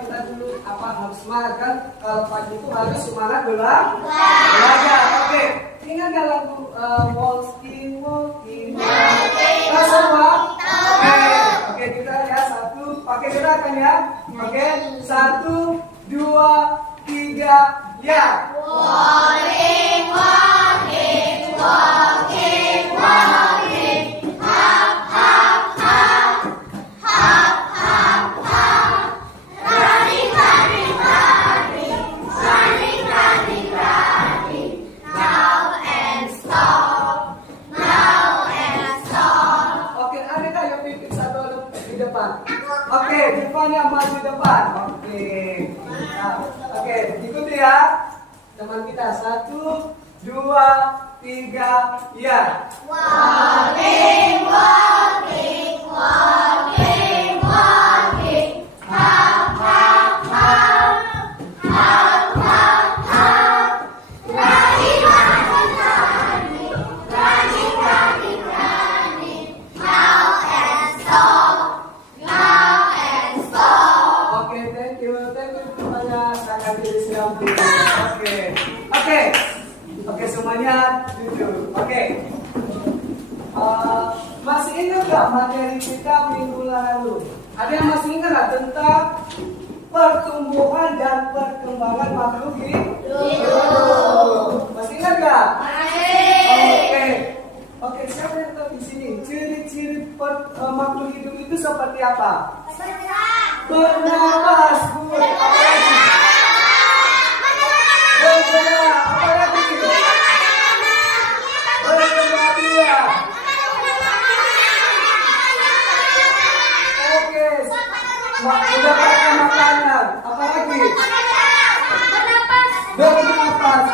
kita dulu apa harus semangat kan? Kalau pagi itu harus semangat belajar. Oke, ingat nggak lagu walking? Kita semua? Oke, kita ya satu, pakai gerakan ya. Oke, 1, 2, 3, ya. Walking, walking, walking, walking. Hop, hop, hop. Hop, hop, hop. Running, running, running. Running, running, running. Now and stop. Now and stop. Oke, ada nggak yang pimpin satu di depan? Oke, depannya maju depan. Oke, ikuti ya. Teman kita 1, 2, 3, ya. Walking, walking, walking, walking. Hop, hop, hop. Hop, hop, hop. Running, running, running. Running, running, running. Now and stop. Now and stop. Oke, thank you semuanya. Sangat siap. Oke, semuanya jujur. Oke. Masih ingat nggak materi kita minggu lalu? Ada yang masih ingat nggak tentang pertumbuhan dan perkembangan makhluk hidup? Masih ingat nggak? Oke, siapa yang tahu di sini? Ciri-ciri makhluk hidup itu seperti apa? Bernapas, Bu. Bergerak, apa lagi? Berkembang biak. Oke, mendapatkan makanan, apa lagi? Bernapas.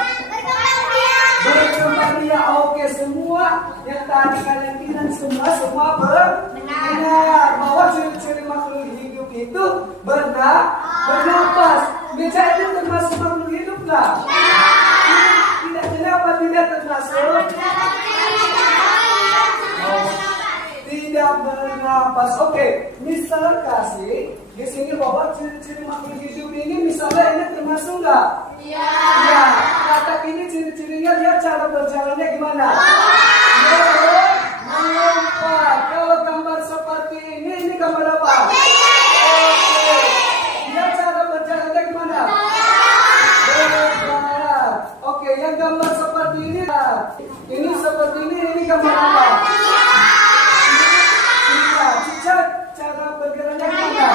Berkembang biak. Oke, semua yang tadi kalian bilang semua benar. Bahwa ciri-ciri makhluk hidup itu bernapas. Meja itu termasuk makhluk hidup nggak? Tidak, kenapa tidak termasuk? Tidak bernapas. Oke, misal kasih di sini bahwa ciri-ciri makhluk hidup ini misalnya ini termasuk nggak? Ya, kata ini ciri-cirinya dia cara berjalannya gimana? Melompat. Kalau gambar seperti ini gambar apa? Oke, dia cara berjalannya gimana? Berjalan. Oke, yang gambar seperti ini seperti ini gambar apa? Cicak, cara bergeraknya gimana?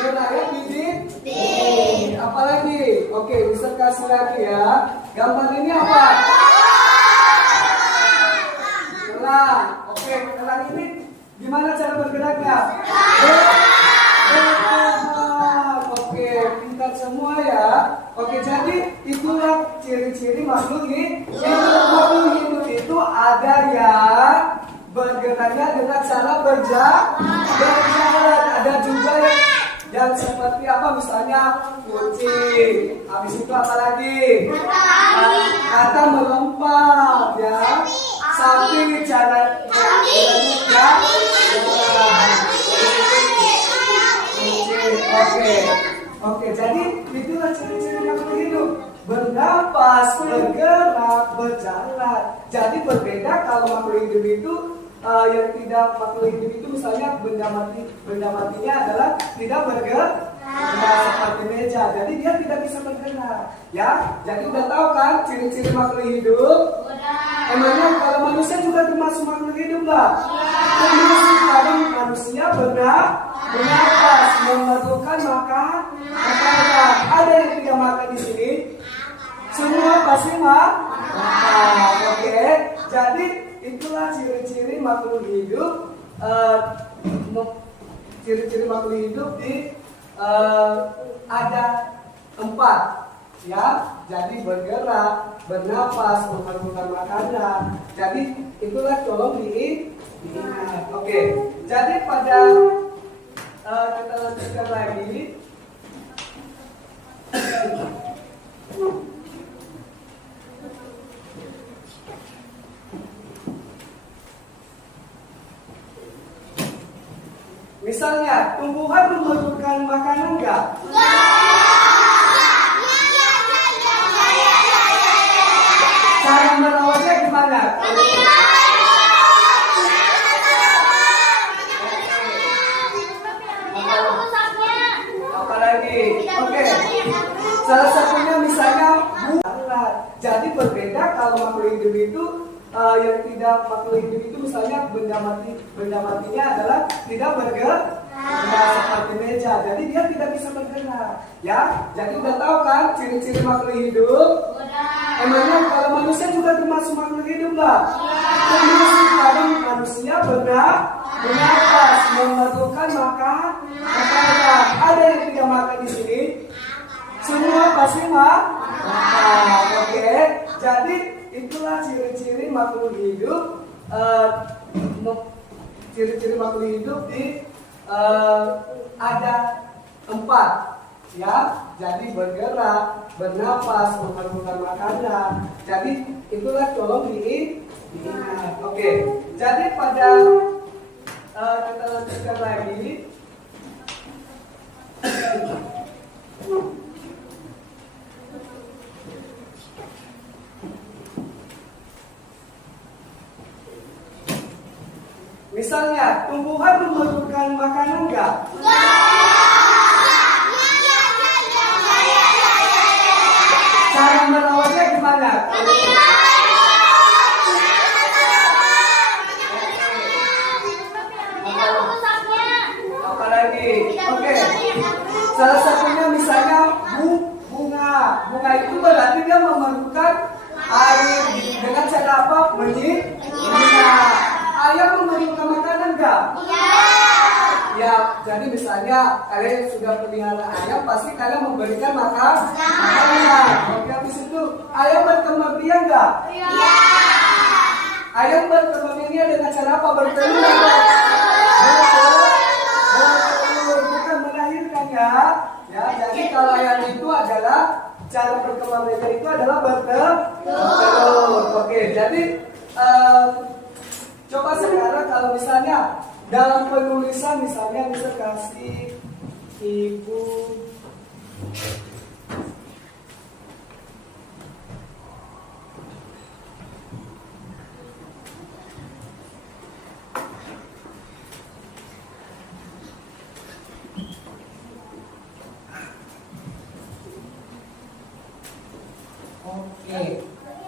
Berlayar bibit. Apalagi? Oke, bisa kasih lagi ya. Gambar ini apa? Elang. Oke, elang ini gimana cara bergeraknya? Oke, pintar semua ya. Oke, jadi itulah ciri-ciri makhluk hidup. Makhluk hidup itu ada yang bergeraknya dengan cara berjalan. Ada juga yang seperti apa, misalnya kucing. Habis itu apa lagi? Kata melompat ya. Sapi cara Oke, jadi itulah ciri-ciri makhluk hidup. Bernapas, bergerak, berjalan. Jadi berbeda kalau makhluk hidup itu yang tidak makhluk hidup itu misalnya benda matinya adalah tidak bergerak. Seperti meja, jadi dia tidak bisa bergerak. Ya, jadi udah tahu kan ciri-ciri makhluk hidup? Emangnya kalau manusia juga termasuk makhluk hidup nggak? Termasuk. Karena manusia bernapas, memerlukan makanan. Ada yang tidak makan di sini? Semua pasti makan. Oke, jadi itulah ciri-ciri makhluk hidup. Ciri-ciri makhluk hidup ada 4 ya. Jadi bergerak, bernapas, memerlukan makanan. Jadi itulah tolong diingat. Oke, jadi pada kita lanjutkan lagi. Misalnya tumbuhan membutuhkan makanan nggak? Cara merawatnya gimana? Apalagi? Oke. Salah satunya misalnya buah. Jadi berbeda kalau makhluk hidup itu yang tidak makhluk hidup itu misalnya benda matinya adalah tidak bergerak. Nah, seperti meja. Jadi dia tidak bisa bergerak. Ya, jadi udah tahu kan ciri-ciri makhluk hidup? Emangnya kalau manusia juga termasuk makhluk hidup nggak? Termasuk kalau manusia bernapas, memerlukan makanan. Ada yang tidak makan di sini? Semua pasti makan. Oke. Jadi itulah ciri-ciri makhluk hidup. Ciri-ciri makhluk hidup ada 4, ya. Jadi bergerak, bernapas, memerlukan makanan. Jadi itulah tolong diingat. Oke. Jadi pada kita lanjutkan lagi. Misalnya, tumbuhan membutuhkan makanan nggak? Cara merawatnya gimana? Apalagi? Oke. Salah satunya misalnya bunga. Bunga itu berarti dia memerlukan air dengan cara apa? Menyiram. Ayam memerlukan makanan nggak? Ya, jadi misalnya kalian sudah pelihara ayam, pasti kalian memberikan makanan. Oke, habis itu ayam berkembang biak nggak? Ayam berkembang biaknya dengan cara apa? Bertelur. Bertelur, bukan melahirkan ya. Ya, jadi kalau ayam itu adalah cara berkembang biaknya itu adalah bertelur. Oke, jadi coba sekarang kalau misalnya dalam penulisan misalnya bisa kasih ibu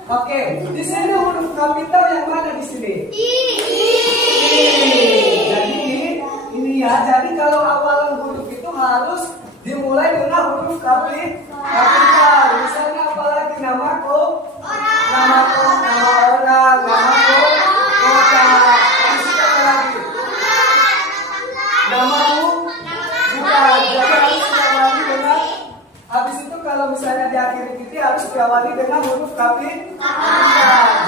Oke, di sini huruf kapital yang mana di sini? Jadi ini ya. Jadi kalau awalan huruf itu harus dimulai dengan huruf kapital. Misalnya apalagi namaku, nama orang, namaku, kota. Habis itu apa lagi? Namamu, bukan. Jadi harus diawali dengan. Habis itu kalau misalnya diakhiri titik harus diawali dengan huruf kapital.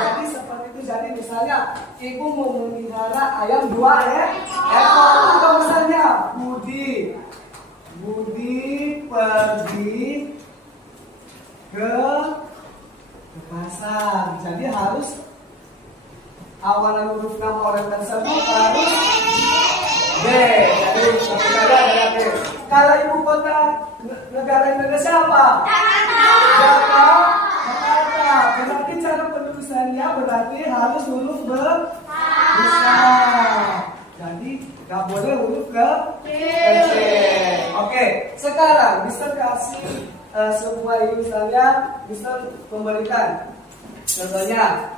Jadi seperti itu. Jadi misalnya ibu mau memelihara ayam 2 ekor. Atau misalnya Budi pergi ke pasar. Jadi harus awalan huruf nama orang tersebut harus B. Jadi seperti ada B. Kalau ibu kota negara Indonesia apa? Jakarta. Berarti cara penulisannya berarti harus huruf besar. Jadi nggak boleh huruf kecil. Oke, sekarang bisa kasih sebuah ini misalnya bisa memberikan contohnya.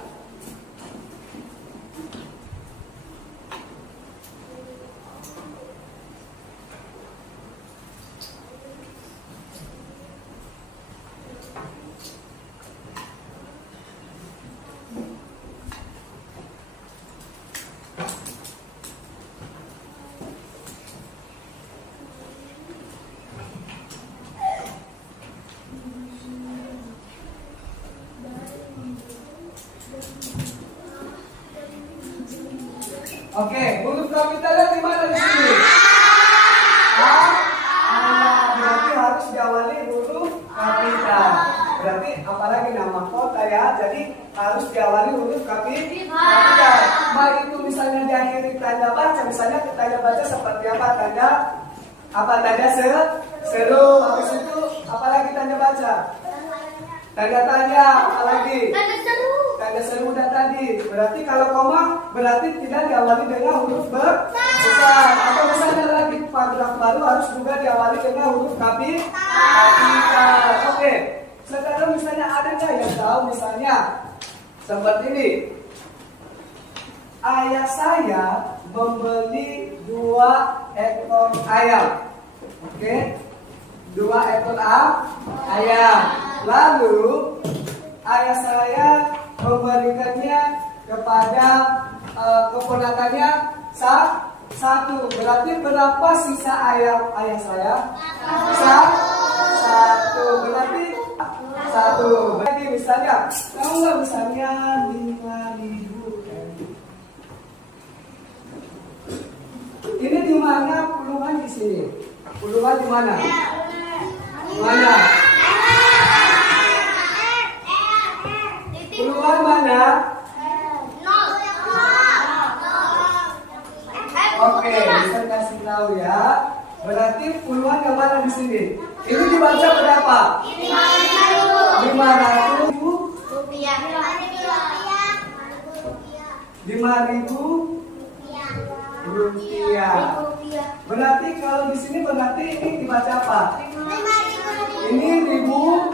Oke, huruf kapitalnya di mana di sini? Berarti harus diawali huruf kapital. Berarti apalagi nama kota ya, jadi harus diawali huruf kapital. Mari itu misalnya diakhiri tanda baca, misalnya tanda baca seperti apa? Tanda Apa tanda seru? Habis itu apa lagi tanda baca? Tanda tanya, apa lagi? Tanda seru udah tadi. Berarti kalau koma berarti tidak diawali dengan huruf besar. Atau misalnya lagi paragraf baru harus juga diawali dengan huruf kapital. Oke. Sekarang misalnya ada nggak yang tahu misalnya seperti ini? Ayah saya membeli 2 ekor ayam. Oke, 2 ekor ayam. Lalu ayah saya memberikannya kepada keponakannya satu. Berarti berapa sisa ayam ayah saya? Satu. Berarti 1. Jadi misalnya, tahu nggak misalnya 5.000. Ini di mana puluhan di sini? Puluhan di mana? Mana? Puluhan mana? Oke, bisa kasih tahu ya. Berarti puluhan yang mana di sini? Ini dibaca berapa? 500 rupiah. Berarti kalau di sini berarti ini dibaca apa? Ini ribuan.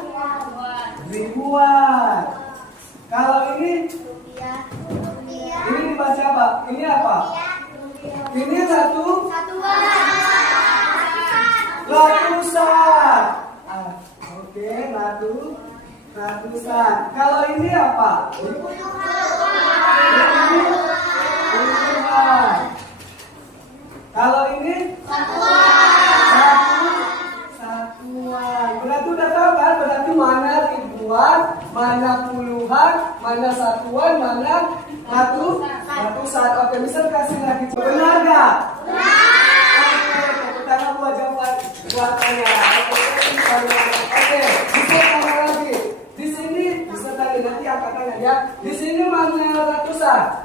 Kalau ini dibaca apa? Ini apa? Ini ratusan. Oke, ratusan. Kalau ini apa? Puluhan. Kalau ini satuan. Berarti udah tahu kan? Berarti mana ribuan, mana puluhan, mana satuan, mana ratusan. Oke, bisa kasih lagi. Benar nggak? Oke, tepuk tangan buat jawaban buatannya. Oke, bisa tambah lagi. Di sini bisa tadi nanti angkat tangan ya. Di sini mana ratusan?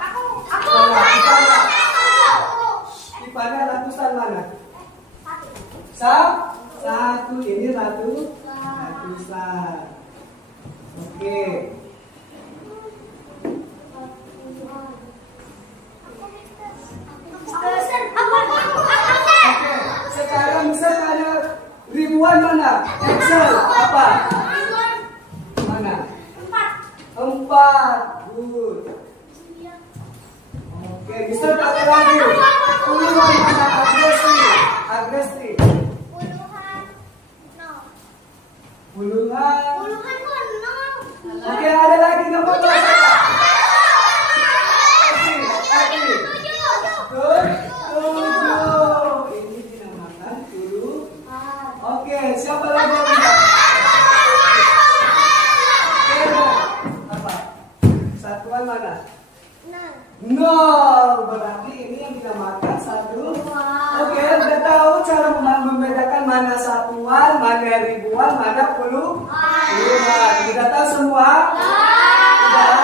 Pada ratusan mana? Satu. Ini ratusan. Oke. Oke. Sekarang misalnya ada ribuan mana? Excel apa? Mana? 4. Good. Oke, bisa pakai lagi. Puluhan mana? Agresi. Puluhan. Oke, ada lagi nggak apa-apa? Tujuh. Ini dinamakan puluh. Oke, siapa lagi? Apa? Satuan mana? 0. Berarti ini yang dinamakan satu. Oke, udah tahu cara membedakan mana satuan, mana ribuan, mana puluhan. Sudah tahu semua? Sudah.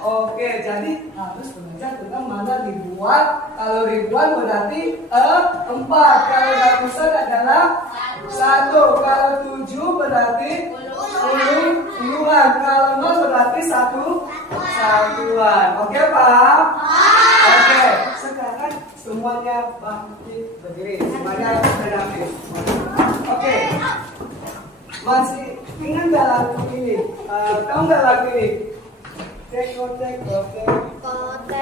Oke, jadi harus belajar tentang mana ribuan. Kalau ribuan berarti 4. Kalau ratusan adalah 1. Kalau 7 berarti puluhan. Kalau 0 berarti satuan. Oke, paham? Oke, sekarang semuanya bangkit berdiri. Semuanya berdiri. Oke. Masih ingat nggak lagu ini? Tahu nggak lagu ini? Teko. Tahu nggak?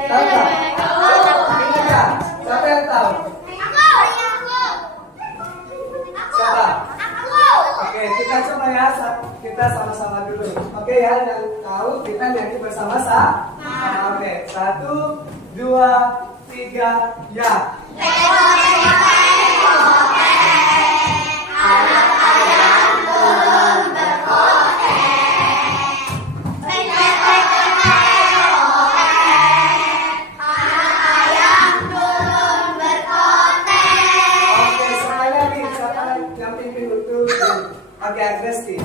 Ingat nggak? Siapa yang tahu? Siapa? Oke, kita coba ya. Kita sama-sama dulu. Oke ya, yang tahu kita nyanyi bersama-sama. Oke, 1, 2, 3, ya. Anak ayam turun berkote. Anak ayam turun berkote. Oke, sekali lagi. Siapa yang pimpin untuk agak agresif?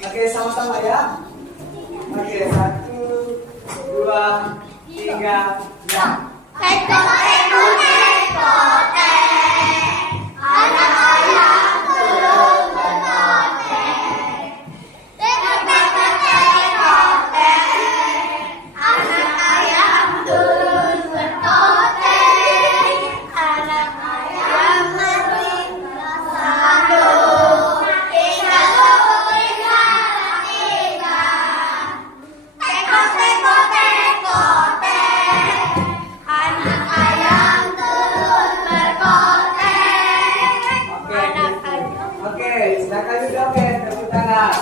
Oke, sama-sama ya. Oke, 1, 2, 3, ya. Teko teko teko teng, anak ayam turun berkoteng. Teko teko teko teng, anak ayam turun berkoteng. Anak ayam mering sandung, tiga tiga tiga. Teko teko teko teng, anak ayam turun berkoteng. Anak ayam. Oke, silakan juga oke, tepuk tangan.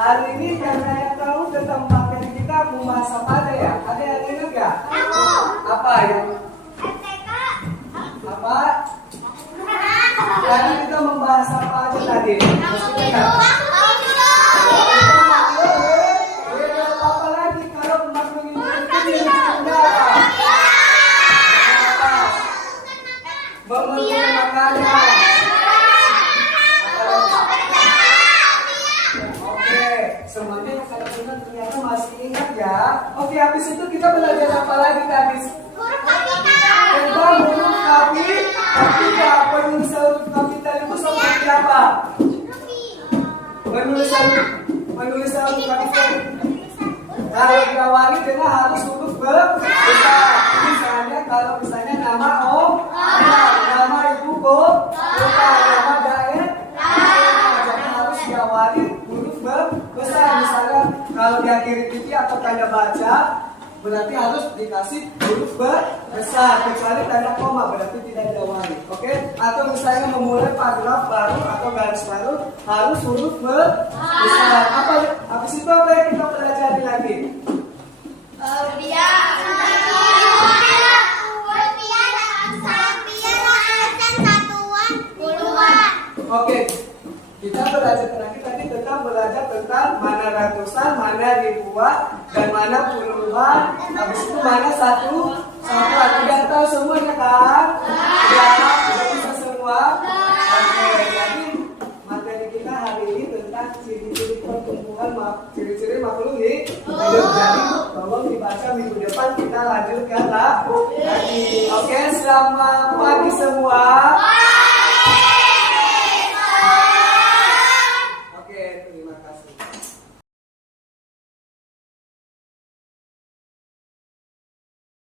Hari ini yang saya tahu tentang materi kita membahas apa aja ya? Ada yang ingat nggak? Aku. Apa yang MTK. apa? Tadi kita membahas apa aja tadi? Masih ingat? Apa lagi kalau makhluk ini memenuhi makanan. Oke, semuanya kalau ingat ternyata masih ingat ya. Oke, habis itu kita belajar apa lagi tadi? Tentang huruf kapital. Penulis huruf kapital itu seperti apa? Penulis huruf kapital. Kalau diawali dengan harus huruf besar. Misalnya kalau misalnya nama nama ibu nama daerah. Jadi harus diawali huruf besar. Misalnya kalau diakhiri titik atau tanda baca, berarti harus dikasih huruf besar. Kecuali tanda koma berarti tidak diawali. Oke? Atau misalnya memulai paragraf baru atau garis baru harus huruf besar. Habis itu apa yang kita pelajari lagi? Oke, kita belajar tadi tentang mana ratusan, mana ribuan, dan mana puluhan. Habis itu mana satu. Tidak tahu semuanya kan? Ya, sudah bisa semua. Oke, jadi materi kita hari ini tentang ciri-ciri pertumbuhan ciri-ciri makhluk hidup. Jadi tolong dibaca minggu depan kita lanjutkan lagi. Oke, selamat pagi semua.